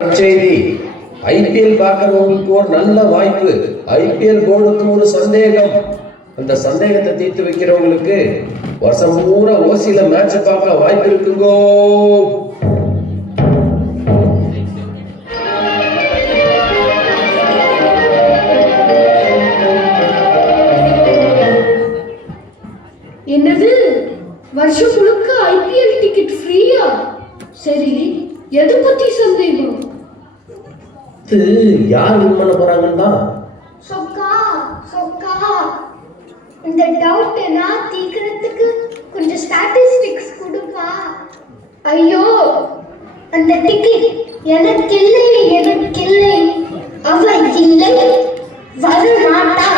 செய்தி ஐபிஎல் பார்க்கறவங்களுக்கு ஒரு நல்ல வாய்ப்பு. ஐபிஎல் போர்டுக்கு ஒரு சந்தேகம். அந்த சந்தேகத்தை தீர்த்து வைக்கிறவங்களுக்கு வருஷம் பூரா ஓசியில மேட்சை பார்க்க வாய்ப்பு இருக்குங்கோ. என்னது, வருஷம் முழுக்க ஐபிஎல் டிக்கெட் ஃப்ரீயா? சரி, எது பத்தி சந்தேகம்? யார் வின் பண்ண போறாங்கன்னா சொக்கா சொக்கா, இந்த டவுட் நான் தீக்கிறதுக்கு கொஞ்சம் ஸ்டாட்டிஸ்டிக்ஸ் கொடுப்பா. ஐயோ, அந்த டிக்கெட் எனக்கு இல்லை, அவ இல்லை, வர மாட்டா.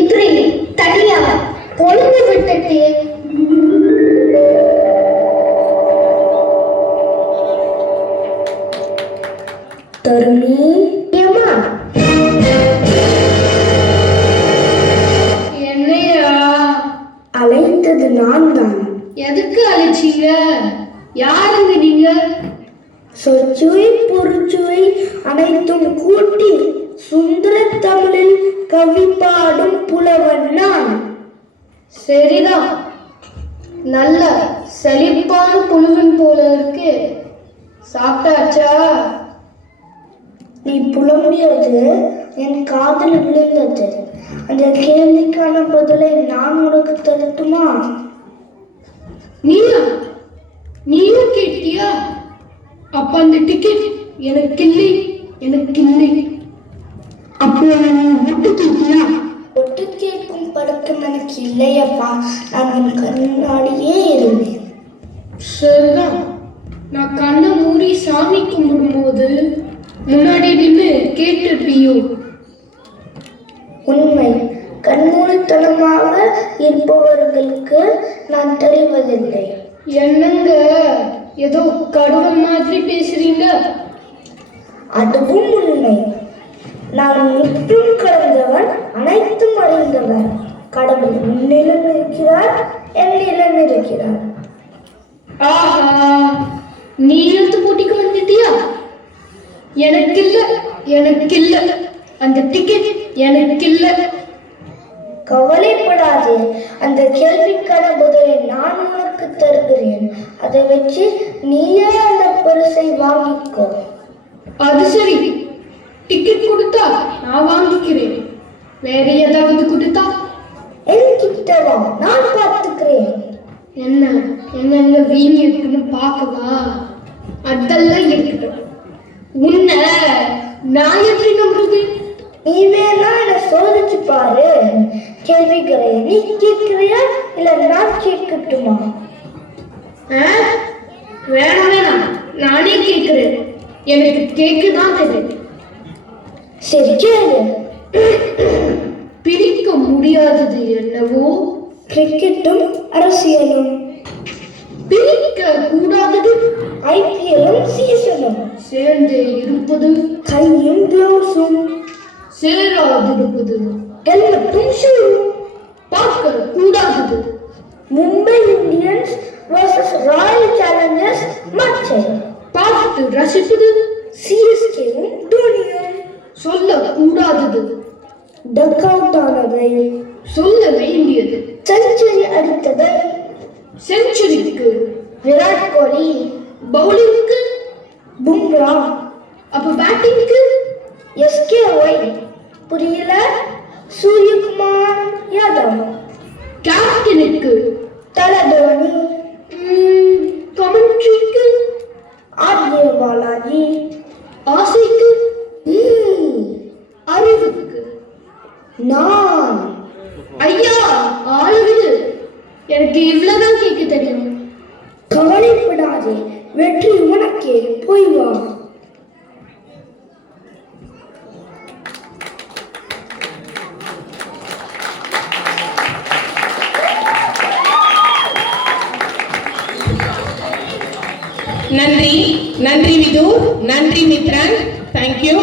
இப்படி தனியா பொழுது விட்டுட்டு தருணி என்னையா அழைத்தது? நான் தான். எதுக்கு அழைச்சீங்க? யாருங்க நீங்க? சொற்சுவை பொருச்சுவை அனைத்தும் கூட்டி சுந்தர தமிழில் கவி பாடும் புலவன் நான். சரிதான், நல்ல செழிப்பான புலவன் போல இருக்கு. சாப்பிட்டாச்சா? நீ புலம்பியது என் காதில் விழுந்தது. அந்த கேள்விக்கான பதிலை நான் உனக்கு தரட்டுமா? நீயும் கேட்டியா? அப்ப அந்த டிக்கெட் எனக்கு இல்லை. அப்போ ஒட்டு கேட்டியா? ஒட்டு கேட்கும் பழக்கம் எனக்கு இல்லையப்பா. நான் என் கண்ணாடியே இருந்தேன். சரிதான், நான் கண்ணை மூடி சாமி கும்பிடும் போது முன்னாடி நின்று கேட்டிருப்பியோ? உண்மை, கண்மூடித்தனமாக இருப்பவர்களுக்கு நான் தெரிவதில்லை. என்னங்க, ஏதோ கடவுள் மாதிரி பேசுறீங்க. அதுவும் உண்மை. நான் முற்றும் கடந்தவன், அனைத்தும் அறிந்தவன். கடவுள் உன்னிலும் இருக்கிறார், என்னிலும் இருக்கிறார். ஆஹா, நீ எழுத்து போட்டிக்கு வந்துட்டியா? எனக்கு இல்ல அந்த டிக்கெட், எனக்கு இல்ல. கவலைப்படாதே, அந்த கேள்விக்கான பதிலை நான் உனக்கு தருகிறேன். அதை வச்சு நீயே அந்த பரிசை வாங்கிக்கோ. அது சரி, டிக்கெட் கொடுத்தா நான் வாங்கிக்கிறேன். வேற ஏதாவது கொடுத்தா? என்கிட்டவா, நான் பார்த்துக்கிறேன். என்ன வீண் இருக்குன்னு பார்க்கவா? அதெல்லாம் இருக்கட்டும். உன்னை நான் எப்படி நம்புறது? நீ வேணா என்ன சோதிச்சு பாரு. கேள்விகளை நீ கேட்கிறியா இல்ல நான் கேட்கட்டுமா? வேணாம், நானே கேட்கிறேன். எனக்கு கேட்கதான் தெரியும். சரி கேளு. பிரிக்க முடியாதது என்னவோ கிரிக்கெட்டும் அரசியலும். பிரிக்க கூடாதது ஐபிஎல்லும் சீசனும். சேர்ந்து இருப்பது கையும் கிளவுஸும். சேராதிருப்பது ஹெல்மெட்டும் ஷூவும். பார்க்க கூடாதது Mumbai Indians versus Royal Challengers மேட்சை. பார்த்து ரசிப்பது சிஎஸ்கேவும் தோனியும். சொல்ல கூடாதது டக் அவுட் ஆனதை. சொல்ல வேண்டியது செஞ்சுரி அடித்ததை. செஞ்சுரிக்கு விராட் கோலி, பவுலிங்க்கு பும்ரா, அப்ப பேட்டிங்க்கு எஸ்கேஒய். புரியல? சூரியகுமார் யாதவ். கேப்டனுக்கு தல தோனி. கமெண்ட்ரிக்கு ஆர்ஜே பாலாஜி. ஆசைக்கு அறிவுக்கு நான். ஐயா, ஆளுவிடு, எனக்கு இவ்வளவுதான் கேட்க தெரியும். கவலைப்படாதே, வெற்றி உனக்கே. போய் வா. நன்றி விது, நன்றி மித்ரன், தேங்க்யூ.